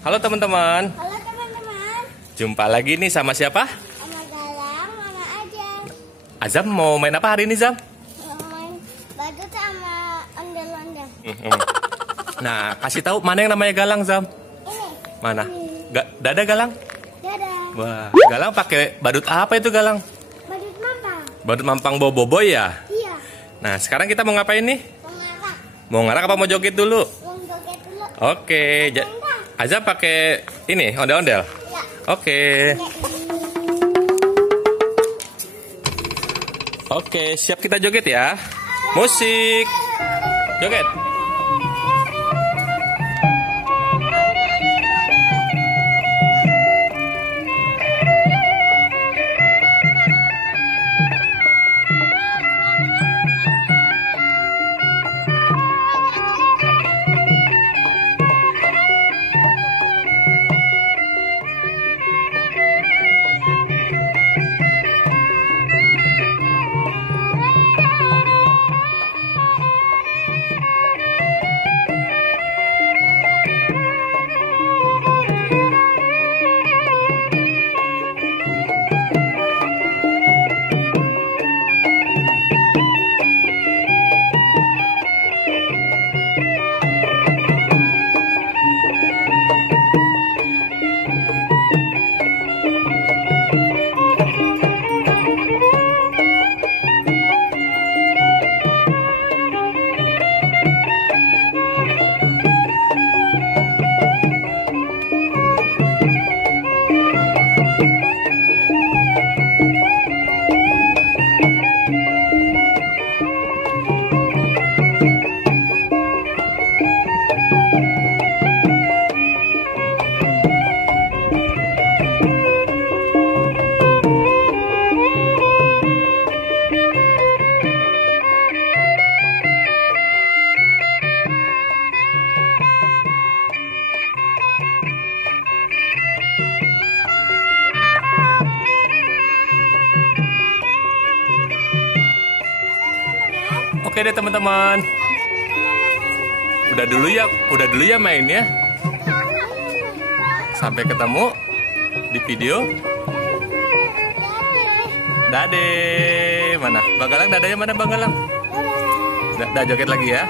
Halo teman-teman. Halo teman-teman. Jumpa lagi nih sama siapa? Sama Galang, Mama Ajam. Azam mau main apa hari ini, Zam? Main badut sama ondel-ondel. Nah, kasih tahu mana yang namanya Galang, Zam? Ini. Mana? Dada Galang? Dadah. Wah, Galang pakai badut apa itu, Galang? Badut mampang. Badut mampang boboiboy ya? Iya. Nah, sekarang kita mau ngapain nih? Mengarah. Mau ngarak apa mau joget dulu? Mau joget dulu. Oke, Azam pakai ini, ondel-ondel? Ya. Oke. Oke, siap kita joget ya. Musik. Joget. Oke deh teman-teman. Udah dulu ya mainnya. Sampai ketemu di video. Dade. Mana? Bang Galang dadanya mana Bang Galang? Udah joget lagi ya.